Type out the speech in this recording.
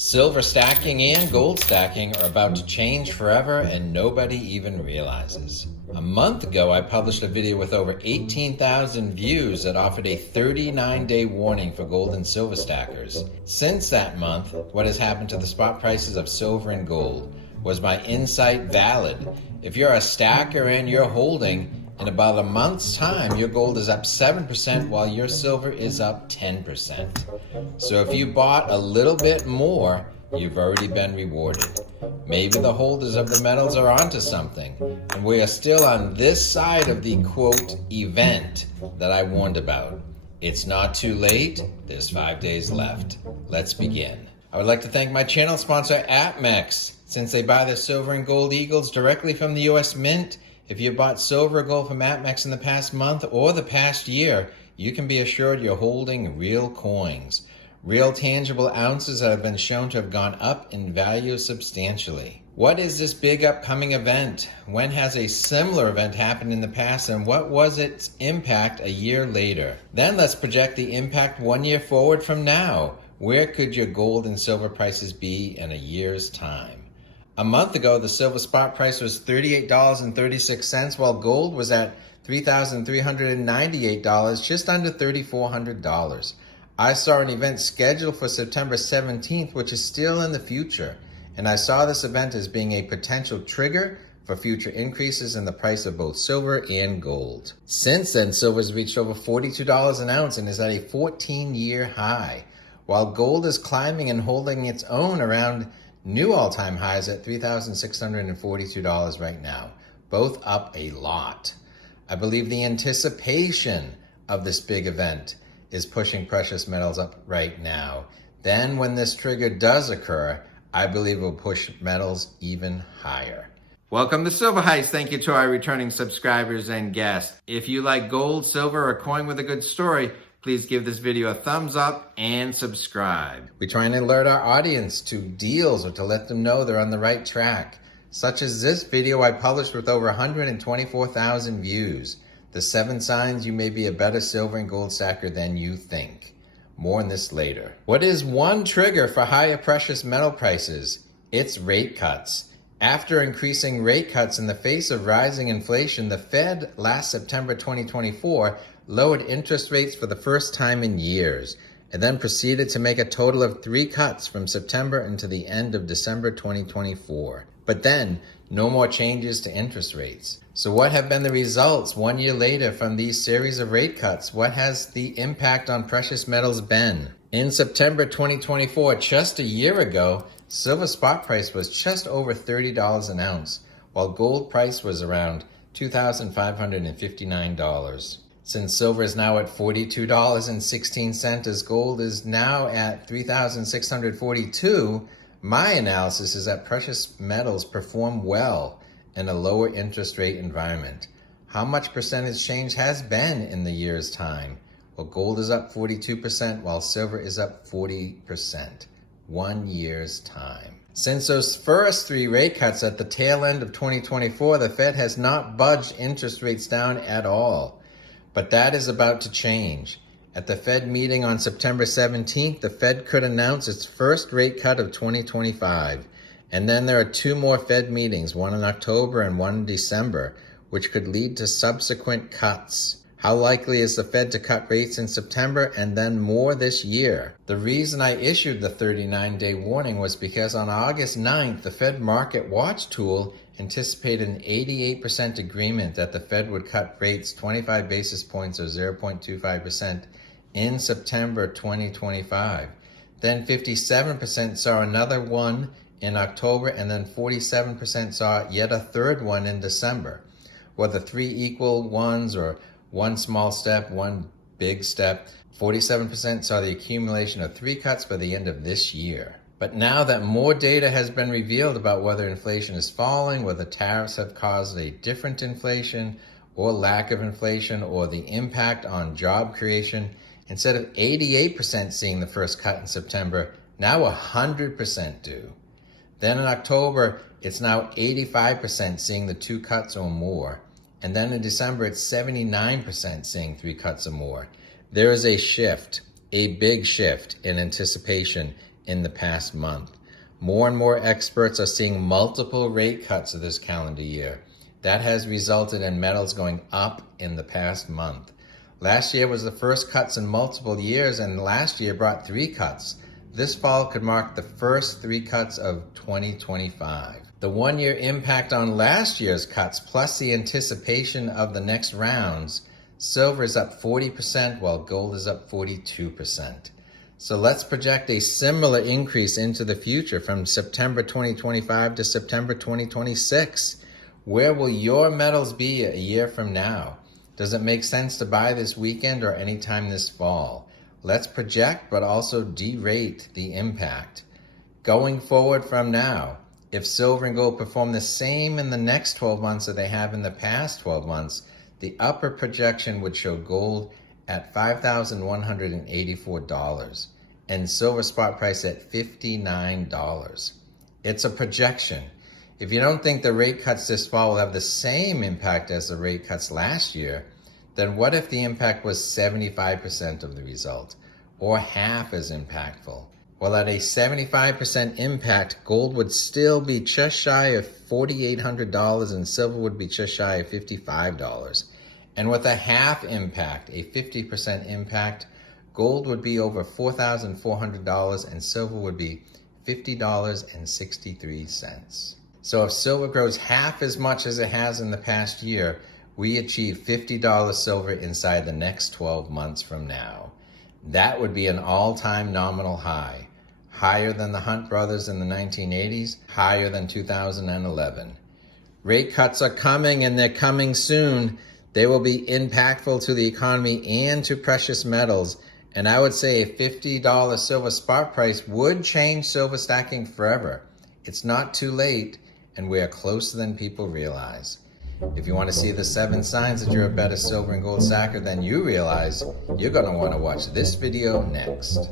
Silver stacking and gold stacking are about to change forever and nobody even realizes. A month ago, I published a video with over 18,000 views that offered a 39-day warning for gold and silver stackers. Since that month, what has happened to the spot prices of silver and gold? Was my insight valid? If you're a stacker and you're holding, in about a month's time, your gold is up 7% while your silver is up 10%. So if you bought a little bit more, you've already been rewarded. Maybe the holders of the metals are onto something, and we are still on this side of the quote event that I warned about. It's not too late. There's 5 days left. Let's begin. I would like to thank my channel sponsor APMEX. Since they buy their silver and gold eagles directly from the US Mint, if you bought silver or gold from APMEX in the past month or the past year, you can be assured you're holding real coins. Real tangible ounces that have been shown to have gone up in value substantially. What is this big upcoming event? When has a similar event happened in the past, and what was its impact a year later? Then let's project the impact 1 year forward from now. Where could your gold and silver prices be in a year's time? A month ago, the silver spot price was $38.36, while gold was at $3,398, just under $3,400. I saw an event scheduled for September 17th, which is still in the future, and I saw this event as being a potential trigger for future increases in the price of both silver and gold. Since then, silver has reached over $42 an ounce and is at a 14-year high, while gold is climbing and holding its own around new all-time highs at $3,642 right now, both up a lot. I believe the anticipation of this big event is pushing precious metals up right now. Then when this trigger does occur, I believe it will push metals even higher. Welcome to Silver Heist. Thank you to our returning subscribers and guests. If you like gold, silver, or coin with a good story, please give this video a thumbs up and subscribe. We try and alert our audience to deals or to let them know they're on the right track. Such as this video I published with over 124,000 views. The 7 signs you may be a better silver and gold stacker than you think. More on this later. What is one trigger for higher precious metal prices? It's rate cuts. After increasing rate cuts in the face of rising inflation, the Fed last September 2024 lowered interest rates for the first time in years, and then proceeded to make a total of 3 cuts from September until the end of December 2024. But then, no more changes to interest rates. So what have been the results 1 year later from these series of rate cuts? What has the impact on precious metals been? In September 2024, just a year ago, silver spot price was just over $30 an ounce, while gold price was around $2,559. Since silver is now at $42.16 as gold is now at $3,642, my analysis is that precious metals perform well in a lower interest rate environment. How much percentage change has been in the year's time? Well, gold is up 42% while silver is up 40%. 1 year's time. Since those first 3 rate cuts at the tail end of 2024, the Fed has not budged interest rates down at all. But that is about to change. At the Fed meeting on September 17th, the Fed could announce its first rate cut of 2025. And then there are 2 more Fed meetings, one in October and one in December, which could lead to subsequent cuts. How likely is the Fed to cut rates in September and then more this year? The reason I issued the 39-day warning was because on August 9th, the Fed Market Watch tool anticipated an 88% agreement that the Fed would cut rates 25 basis points or 0.25% in September 2025. Then 57% saw another one in October, and then 47% saw yet a third one in December. Whether 3 equal ones or 1 small step, 1 big step, 47% saw the accumulation of 3 cuts by the end of this year. But now that more data has been revealed about whether inflation is falling, whether tariffs have caused a different inflation or lack of inflation, or the impact on job creation, instead of 88% seeing the first cut in September, now 100% do. Then in October, it's now 85% seeing the 2 cuts or more. And then in December, it's 79% seeing 3 cuts or more. There is a shift, a big shift in anticipation in the past month. More and more experts are seeing multiple rate cuts of this calendar year. That has resulted in metals going up in the past month. Last year was the first cuts in multiple years, and last year brought 3 cuts. This fall could mark the first 3 cuts of 2025. The 1-year impact on last year's cuts, plus the anticipation of the next rounds, silver is up 40% while gold is up 42%. So let's project a similar increase into the future from September 2025 to September 2026. Where will your metals be a year from now? Does it make sense to buy this weekend or anytime this fall? Let's project, but also derate the impact. Going forward from now, if silver and gold perform the same in the next 12 months that they have in the past 12 months, the upper projection would show gold at $5,184 and silver spot price at $59. It's a projection. If you don't think the rate cuts this fall will have the same impact as the rate cuts last year, then what if the impact was 75% of the result, or half as impactful? Well, at a 75% impact, gold would still be just shy of $4,800 and silver would be just shy of $55. And with a half impact, a 50% impact, gold would be over $4,400 and silver would be $50.63. So if silver grows half as much as it has in the past year, we achieve $50 silver inside the next 12 months from now. That would be an all-time nominal high, higher than the Hunt brothers in the 1980s, higher than 2011. Rate cuts are coming and they're coming soon. They will be impactful to the economy and to precious metals. And I would say a $50 silver spot price would change silver stacking forever. It's not too late, and we are closer than people realize. If you want to see the 7 signs that you're a better silver and gold stacker than you realize, you're going to want to watch this video next.